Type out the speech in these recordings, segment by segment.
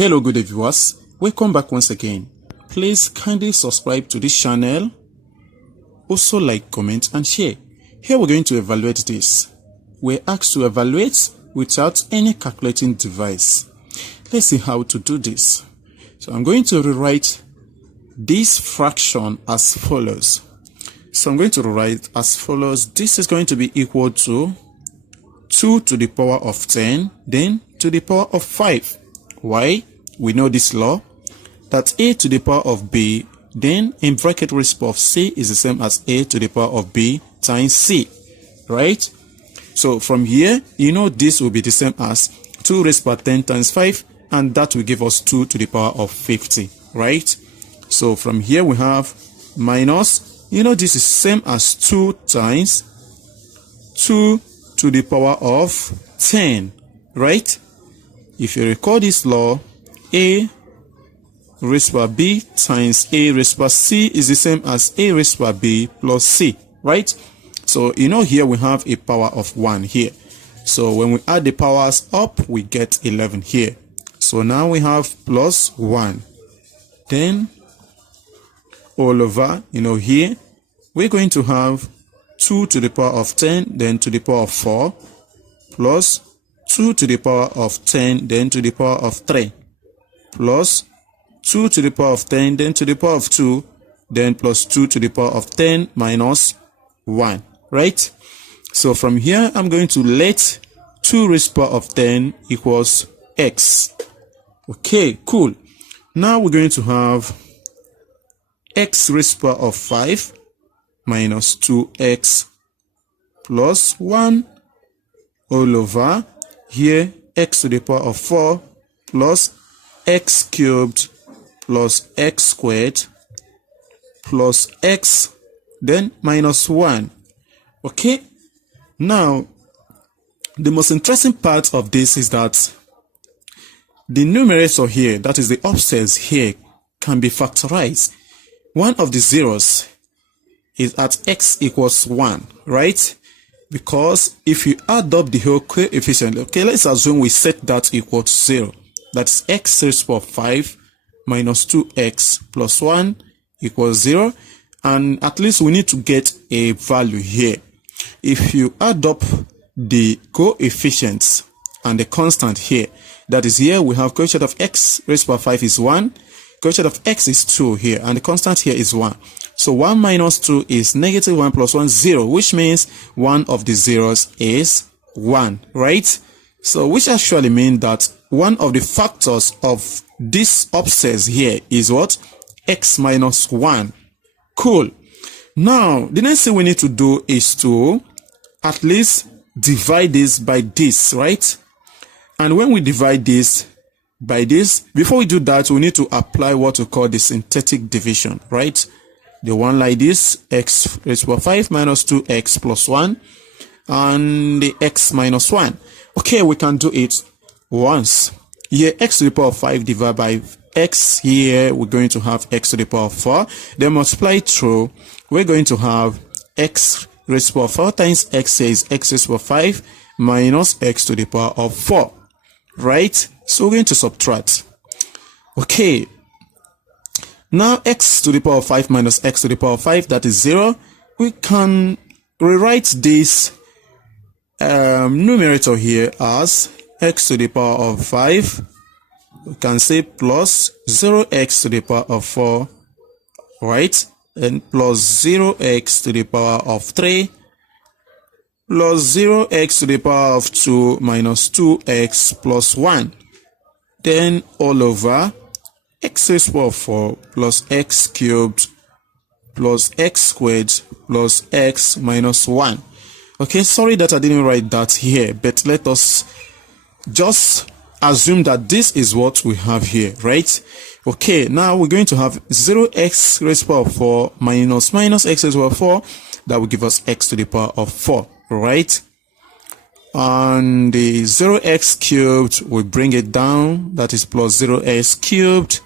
Hello good day viewers, welcome back once again. Please kindly subscribe to this channel, also like, comment and share. Here we're going to evaluate this. We're asked to evaluate without any calculating device. Let's see how to do this. So I'm going to rewrite this fraction as follows. So I'm going to rewrite as follows. This is going to be equal to 2 to the power of 10, then to the power of 5. Why? We know this law, that a to the power of b, then in bracket raised to the power of c is the same as a to the power of b times c, right? So from here, you know this will be the same as 2 raised to the power 10 times 5, and that will give us 2 to the power of 50, right? So from here we have minus, you know this is same as 2 times 2 to the power of 10, right? If you recall this law, a raised to the power b times a raised to the power c is the same as a raised to the power b plus c, right? So you know here we have a power of 1 here. So when we add the powers up, we get 11 here. So now we have plus 1. Then all over, you know, here we're going to have 2 to the power of 10, then to the power of 4, plus 2 to the power of 10, then to the power of 3, plus 2 to the power of 10, then to the power of 2, then plus 2 to the power of 10 minus 1, right? So from here, I'm going to let 2 raised to the power of 10 equals x. Okay, cool. Now we're going to have x raised to the power of 5 minus 2x plus 1 all over here x to the power of 4 plus x cubed plus x squared plus x then minus 1. Okay, now the most interesting part of this is that the numerator here, that is the upstairs here, can be factorized. One of the zeros is at x equals 1, right? Because if you add up the whole coefficient, okay, let's assume we set that equal to 0. That's x raised to the power of 5 minus 2x plus 1 equals 0. And at least we need to get a value here. If you add up the coefficients and the constant here, that is here we have coefficient of x raised to the power of 5 is 1, coefficient of x is 2 here, and the constant here is 1. So 1 minus 2 is negative 1 plus 1, 0, which means one of the zeros is 1, right? So which actually means that one of the factors of this upstairs here is what? X minus 1. Cool. Now, the next thing we need to do is to at least divide this by this, right? And when we divide this by this, before we do that, we need to apply what we call the synthetic division, right? The one like this, x raised to the power 5 minus 2x plus 1, and the x minus 1. Okay, we can do it once. Here, x to the power of 5 divided by x. Here, we're going to have x to the power of 4. Then multiply through, we're going to have x raised to the power of 4 times x here is x raised to the power of 5 minus x to the power of 4, right? So we're going to subtract. Okay. Now x to the power of 5 minus x to the power of 5, that is 0. We can rewrite this numerator here as x to the power of 5. We can say plus 0x to the power of 4, right? And plus 0x to the power of 3 plus 0x to the power of 2 minus 2x plus 1. Then all over x raised to the power of 4 plus x cubed plus x squared plus x minus 1. Okay, sorry that I didn't write that here, but let us just assume that this is what we have here, right? Okay, now we're going to have 0x raised to the power of 4 minus x raised to the power of 4. That will give us x to the power of 4, right? And the 0x cubed, we bring it down, that is plus 0x cubed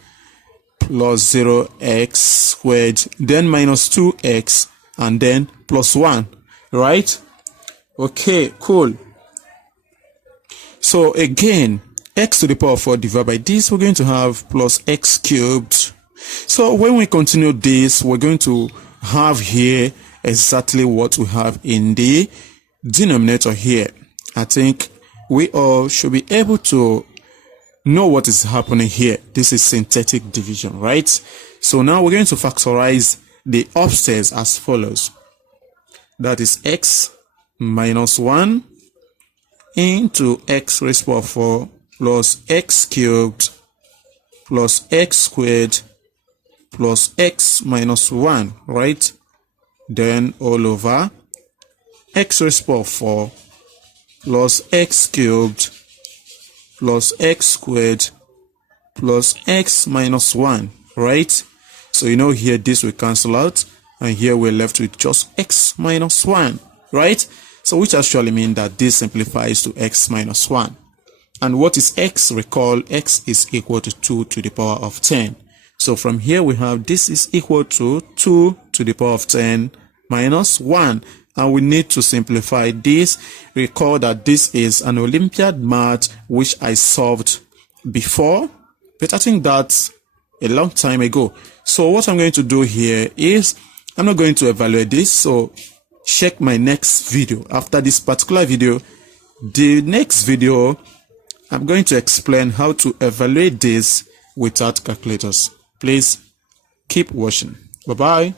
plus 0x squared, then minus 2x, and then plus 1, right? Okay, cool. So again, x to the power of 4 divided by this, we're going to have plus x cubed. So when we continue this, we're going to have here exactly what we have in the denominator here. I think we all should be able to know what is happening here. This is synthetic division, right? So now we're going to factorize the upstairs as follows. That is x minus 1 into x raised to the power of 4 plus x cubed plus x squared plus x minus 1, right? Then all over x raised to the power of 4 plus x cubed plus x squared plus x minus 1, right? So you know here this will cancel out, and here we're left with just x minus 1, right? So which actually means that this simplifies to x minus 1. And what is x? Recall, x is equal to 2 to the power of 10. So from here we have this is equal to 2 to the power of 10 minus 1. And we need to simplify this. Recall that this is an Olympiad math which I solved before, but I think that's a long time ago. So what I'm going to do here is I'm not going to evaluate this. So check my next video. After this particular video, the next video, I'm going to explain how to evaluate this without calculators. Please keep watching. Bye-bye.